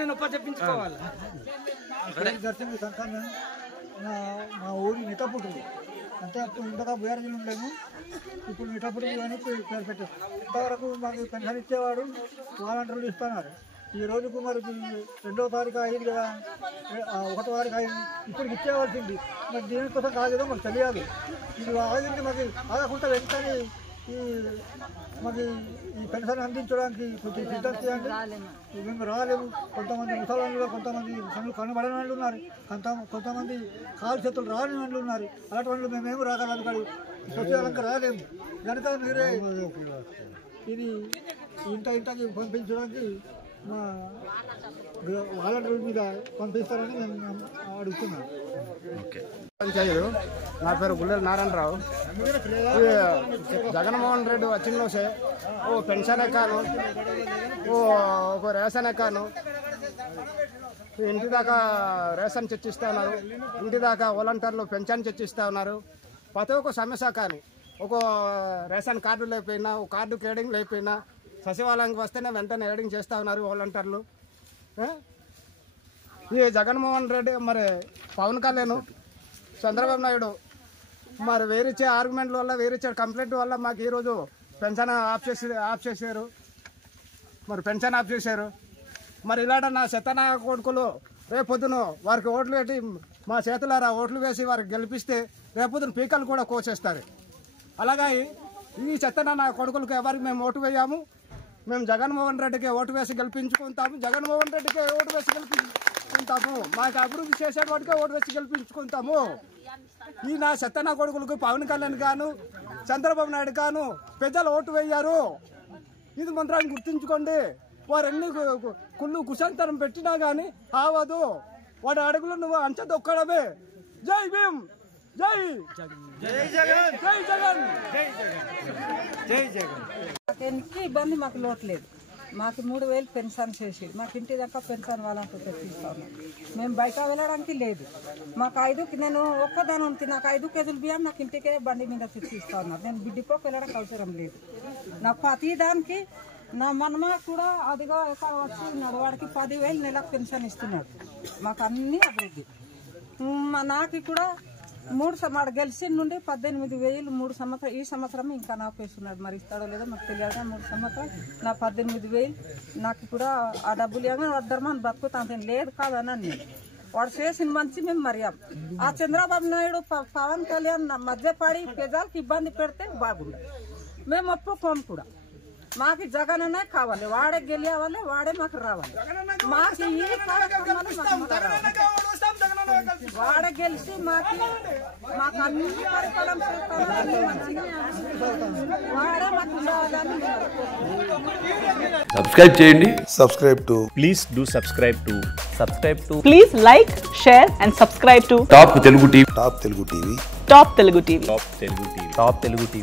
నేను ఒప్ప చెప్పించుకోవాలి. మా ఊరి మిఠాపుట్టు అంటే అప్పుడు ఇంతగా బోయారజీలు ఉండలేము, ఇప్పుడు మిఠాపుట్టు కానీ పేరు పెట్టారు. ఇంతవరకు మాకు పెన్షన్ ఇచ్చేవాడు వాలంటీర్లు ఇస్తున్నారు. ఈ రోజుకు మరి 2వ తారీఖు అయింది కదా, 1వ తారీఖు అయింది, ఇప్పటికి ఇచ్చేవాల్సింది. మరి దీనికోసం కాలేదో మాకు తెలియదు. ఇది ఆగింది, మాకు ఆగకుండా వెంటనే మాకు ఈ పెన్షన్ అందించడానికి కొంచెం సిద్ధం చేయండి. మేము రాలేము. కొంతమంది ముసలాళ్ళు, కొంతమంది పనులు కనబడని వాళ్ళు ఉన్నారు, కొంతమంది కాలు చేతులు రాని వాళ్ళు ఉన్నారు. అలాంటి వాళ్ళు మేమేమి రాగలం కానీ సచివాలయంగా రాలేము. కనుక మీరే ఇది ఇంటికి పంపించడానికి మా వాలంటీర్ల మీద పంపిస్తారని మేము అడుగుతున్నాం. నా పేరు గుల్లెల నారాయణరావు. జగన్మోహన్ రెడ్డి వచ్చిన ఓ పెన్షన్ ఎక్కాను, ఒక రేషన్ ఎక్కాను, ఇంటి దాకా రేషన్ చర్చిస్తూ ఉన్నారు, ఇంటి దాకా వాలంటీర్లు పెన్షన్ చర్చిస్తూ ఉన్నారు. ప్రతి ఒక్క సమస్య కానీ ఒక రేషన్ కార్డు లేకపోయినా, ఒక కార్డు కేడింగ్ లేకపోయినా సచివాలయానికి వస్తేనే వెంటనే ఏడింగ్ చేస్తూ ఉన్నారు వాలంటీర్లు. ఈ జగన్మోహన్ రెడ్డి మరి పవన్ కళ్యాణ్ చంద్రబాబు నాయుడు మరి వేరిచ్చే ఆర్గ్యుమెంట్ల వల్ల, వేరిచ్చే కంప్లైంట్ వల్ల మాకు ఈరోజు పెన్షన్ ఆఫ్ చేశారు. మరి పెన్షన్ ఆఫ్ చేశారు. మరి ఇలాంటి నా శతనా కొడుకులు రేపొద్దున వారికి ఓట్లు పెట్టి మా చేతులారా ఓట్లు వేసి వారికి గెలిపిస్తే రేపొద్దున పీకలు కూడా కోసేస్తారు. అలాగే ఈ చెత్తన నా కొడుకులకు ఎవరికి మేము ఓటు వేయాము, మేము జగన్మోహన్ రెడ్డికి ఓటు వేసి గెలిపించుకుంటాము, జగన్మోహన్ రెడ్డికి ఓటు వేసి గెలిపించుకుంటాము, మాకు అభివృద్ధి చేసేవాడికే ఓటు వేసి గెలిపించుకుంటాము. ఈ నా చెత్తన కొడుకులకు పవన్ కళ్యాణ్ గాను, చంద్రబాబు నాయుడు గాను ప్రజలు ఓటు వేయారు. ఇది మంత్రాన్ని గుర్తుంచుకోండి. వారు ఎన్ని కుళ్ళు కుశాంతరం పెట్టినా కానీ ఆవదు. వాడి అడుగులు నువ్వు అంచదొక్కడమే. జై భీమ్, జై జై జగన్, జై జగన్, జై జగన్. మాకు ఇబ్బంది, మాకు లోటు లేదు. మాకు 3000 పెన్షన్ చేసి మాకు ఇంటి దాకా పెన్షన్ వాళ్ళంతా తెప్పిస్తాము. మేము బయట వెళ్ళడానికి లేదు. మాకు 5 నేను ఒక్కదాని ఉంటుంది, నాకు 5 కేజీలు బియ్యం నాకు ఇంటికే బండి మీద తెచ్చిస్తా ఉన్నారు. నేను బిడ్డిపోకి వెళ్ళడానికి అవసరం లేదు. నాకు ప్రతి దానికి నా మనమ కూడా అదిగా వచ్చి ఉన్నాడు, వాడికి 10,000 నెలకు పెన్షన్ ఇస్తున్నాడు. మాకు అన్ని అభివృద్ధి. నాకు కూడా 3 సంవత్సరాలు గెలిచి నుండి 18,000 3 సంవత్సరాలు. ఈ సంవత్సరం ఇంకా నాకు వేస్తున్నాడు, మరి ఇస్తాడో లేదో మాకు తెలియదు. 3 సంవత్సరాలు నా 18,000 నాకు కూడా ఆ డబ్బులు ఏమో వద్దరమని బతుకుతాను లేదు కాదని నేను వాడు చేసిన మంచి మేము మర్యాం. ఆ చంద్రబాబు నాయుడు పవన్ కళ్యాణ్ మధ్యపడి ప్రజలకు ఇబ్బంది పెడితే బాగుండదు. మేము ఒప్పుకోము కూడా. మాకు జగన్ అనే కావాలి, వాడే గెలియావాలి, వాడే మాకు రావాలి. మాకు ఈ వాడే గెలిచి మాకు అన్ని పరిపాలన చేస్తామని మంచిగా వాడే మాకు ఉండాలని. సబ్స్క్రైబ్ చేయండి. Please do subscribe to. Please like, share and subscribe to top Telugu TV. Top Telugu TV.